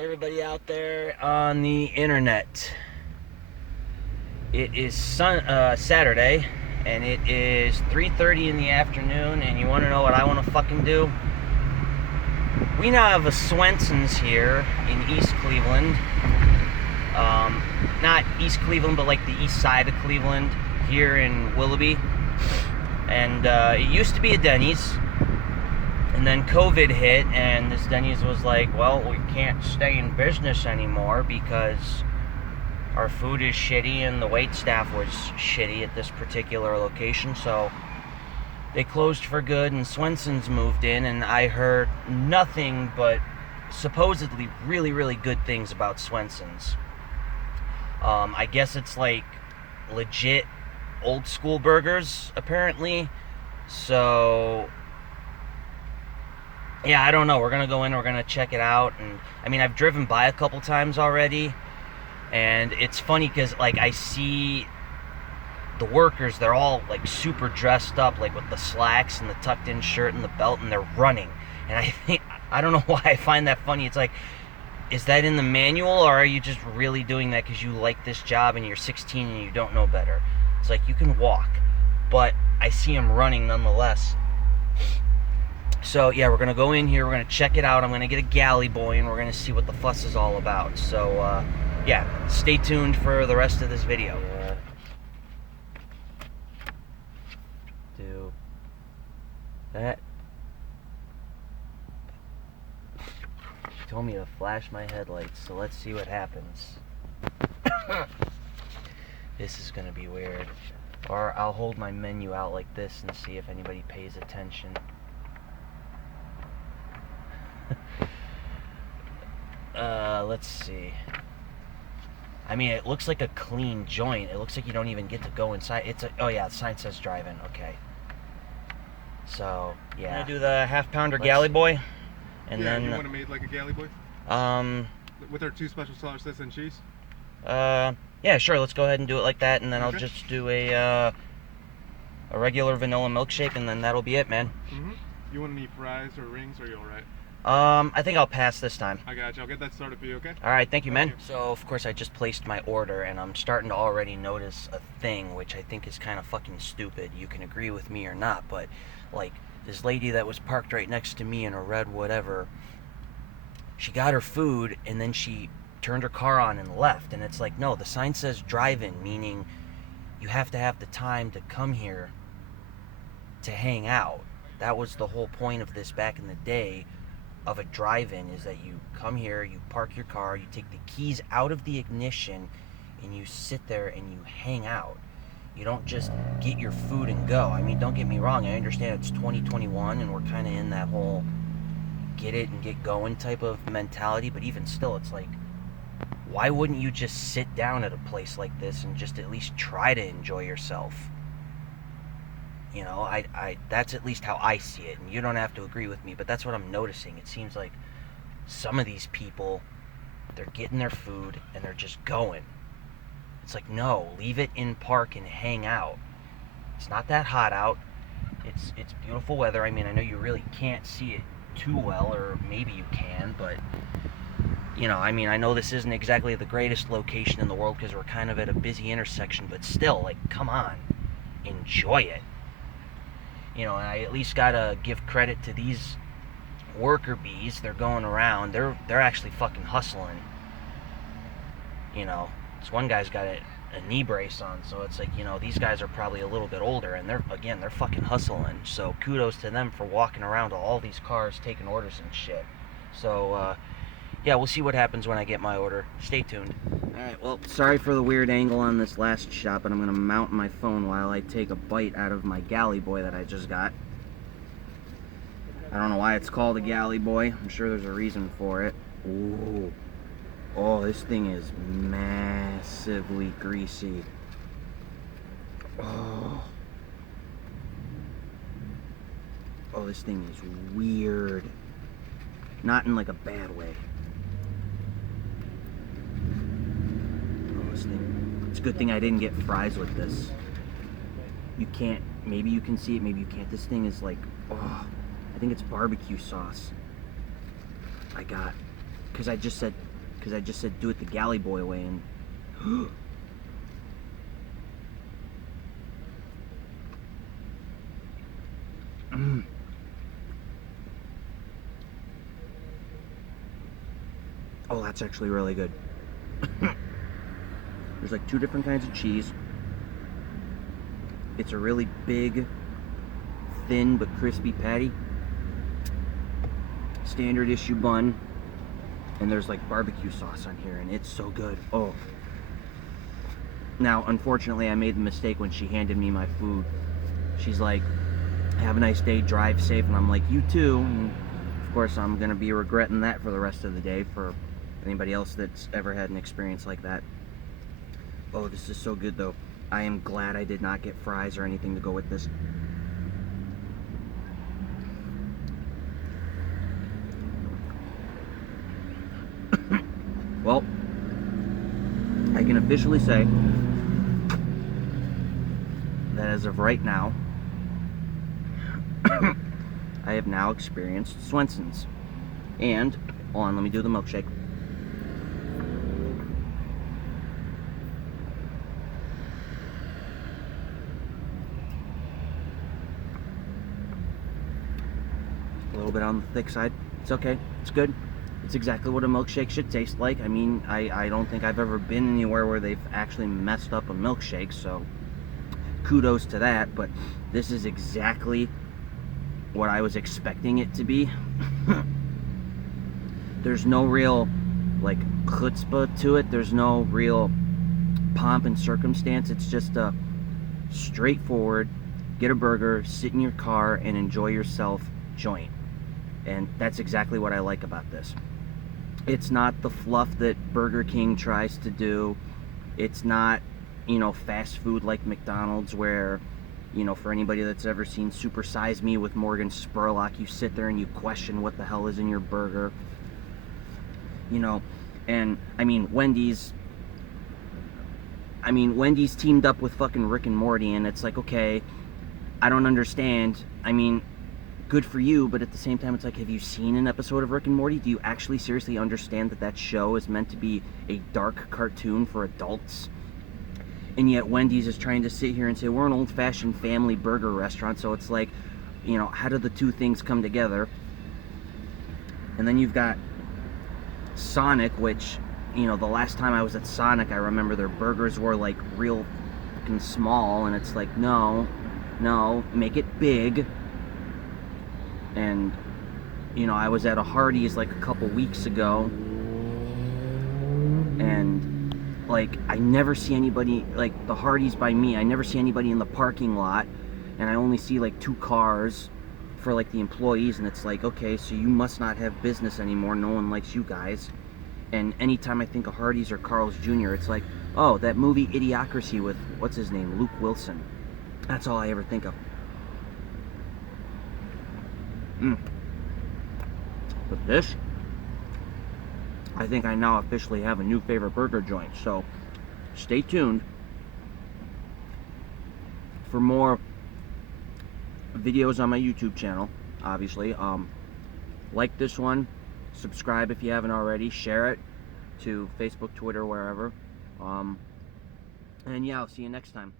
everybody out there on the internet. It is Saturday, and it is 3:30 in the afternoon, and you want to know what I want to fucking do? We now have a Swenson's here in East Cleveland. Not East Cleveland, but like the east side of Cleveland, here in Willoughby. And it used to be a Denny's. And then COVID hit, and this Denny's was like, well, we can't stay in business anymore because our food is shitty and the wait staff was shitty at this particular location. So they closed for good, and Swenson's moved in, and I heard nothing but supposedly really, really good things about Swenson's. I guess it's like legit old school burgers, apparently. So yeah, I don't know. We're gonna go in, we're gonna check it out. And I mean, I've driven by a couple times already, and it's funny because like I see the workers, they're all like super dressed up, like with the slacks and the tucked in shirt and the belt, and they're running. And I don't know why I find that funny. It's like, is that in the manual, or are you just really doing that because you like this job and you're 16 and you don't know better? It's like, you can walk, but I see them running nonetheless. So yeah, we're gonna go in here, we're gonna check it out. I'm gonna get a galley boy, and we're gonna see what the fuss is all about. So yeah, stay tuned for the rest of this video. Do that. She told me to flash my headlights, so let's see what happens. This is gonna be weird. Or I'll hold my menu out like this and see if anybody pays attention. Let's see. I mean, it looks like a clean joint. It looks like you don't even get to go inside. Oh yeah, the sign says drive-in. Okay. So yeah. I'm gonna do the half-pounder galley boy, and then. You want to make like a galley boy? With our 2 special sauces and cheese. Yeah, sure. Let's go ahead and do it like that, and then I'll just do a regular vanilla milkshake, and then that'll be it, man. You want any fries or rings, or are you all right? I think I'll pass this time. I got you. I'll get that started for you, okay? All right, thank you, man. So, of course, I just placed my order, and I'm starting to already notice a thing, which I think is kind of fucking stupid. You can agree with me or not, but, like, this lady that was parked right next to me in a red whatever, she got her food, and then she turned her car on and left. And it's like, no, the sign says drive-in, meaning you have to have the time to come here to hang out. That was the whole point of this back in the day, of a drive-in, is that you come here, you park your car, you take the keys out of the ignition, and you sit there and you hang out. You don't just get your food and go. I mean, don't get me wrong, I understand it's 2021 and we're kind of in that whole get it and get going type of mentality, but even still, it's like, why wouldn't you just sit down at a place like this and just at least try to enjoy yourself? You know, that's at least how I see it, and you don't have to agree with me, but that's what I'm noticing. It seems like some of these people, they're getting their food and they're just going. It's like, no, leave it in park and hang out. It's not that hot out. It's beautiful weather. I mean, I know you really can't see it too well, or maybe you can, but you know, I mean, I know this isn't exactly the greatest location in the world because we're kind of at a busy intersection, but still, like, come on, enjoy it. You know, and I at least gotta give credit to these worker bees. They're going around. They're actually fucking hustling. You know, this one guy's got a knee brace on, so it's like, you know, these guys are probably a little bit older, and they're fucking hustling. So kudos to them for walking around to all these cars, taking orders and shit. So yeah, we'll see what happens when I get my order. Stay tuned. Alright, well, sorry for the weird angle on this last shot, but I'm going to mount my phone while I take a bite out of my galley boy that I just got. I don't know why it's called a galley boy. I'm sure there's a reason for it. Ooh. Oh, this thing is massively greasy. Oh. Oh, this thing is weird. Not in like a bad way. It's a good thing I didn't get fries with this. You can't, maybe you can see it, maybe you can't. This thing is like, oh, I think it's barbecue sauce. I got because I just said do it the galley boy way, and oh, that's actually really good. There's like 2 different kinds of cheese. It's a really big, thin but crispy patty. Standard issue bun. And there's like barbecue sauce on here, and it's so good. Oh. Now, unfortunately, I made the mistake when she handed me my food. She's like, have a nice day, drive safe. And I'm like, you too. And of course, I'm going to be regretting that for the rest of the day for anybody else that's ever had an experience like that. Oh, this is so good, though. I am glad I did not get fries or anything to go with this. Well, I can officially say that as of right now, I have now experienced Swenson's. And, hold on, let me do the milkshake. A little bit on the thick side. It's okay. It's good. It's exactly what a milkshake should taste like. I mean, I don't think I've ever been anywhere where they've actually messed up a milkshake, so kudos to that, but this is exactly what I was expecting it to be. There's no real, like, chutzpah to it. There's no real pomp and circumstance. It's just a straightforward, get a burger, sit in your car, and enjoy yourself joint. And that's exactly what I like about this. It's not the fluff that Burger King tries to do. It's not, you know, fast food like McDonald's where, you know, for anybody that's ever seen Super Size Me with Morgan Spurlock, you sit there and you question what the hell is in your burger. You know, and I mean, Wendy's teamed up with fucking Rick and Morty, and it's like, okay, I don't understand. I mean, good for you, but at the same time, it's like, have you seen an episode of Rick and Morty? Do you actually seriously understand that that show is meant to be a dark cartoon for adults? And yet Wendy's is trying to sit here and say, we're an old-fashioned family burger restaurant, so it's like, you know, how do the two things come together? And then you've got Sonic, which, you know, the last time I was at Sonic, I remember their burgers were like real fucking small, and it's like, no, make it big. And, you know, I was at a Hardee's like a couple weeks ago, and like, I never see anybody, like the Hardee's by me, I never see anybody in the parking lot, and I only see like 2 cars for like the employees, and it's like, okay, so you must not have business anymore, no one likes you guys. And anytime I think of Hardee's or Carl's Jr., it's like, oh, that movie Idiocracy with, what's his name, Luke Wilson. That's all I ever think of. But this, I think I now officially have a new favorite burger joint, so stay tuned for more videos on my YouTube channel, obviously. Like this one, subscribe if you haven't already, share it to Facebook, Twitter, wherever. And yeah, I'll see you next time.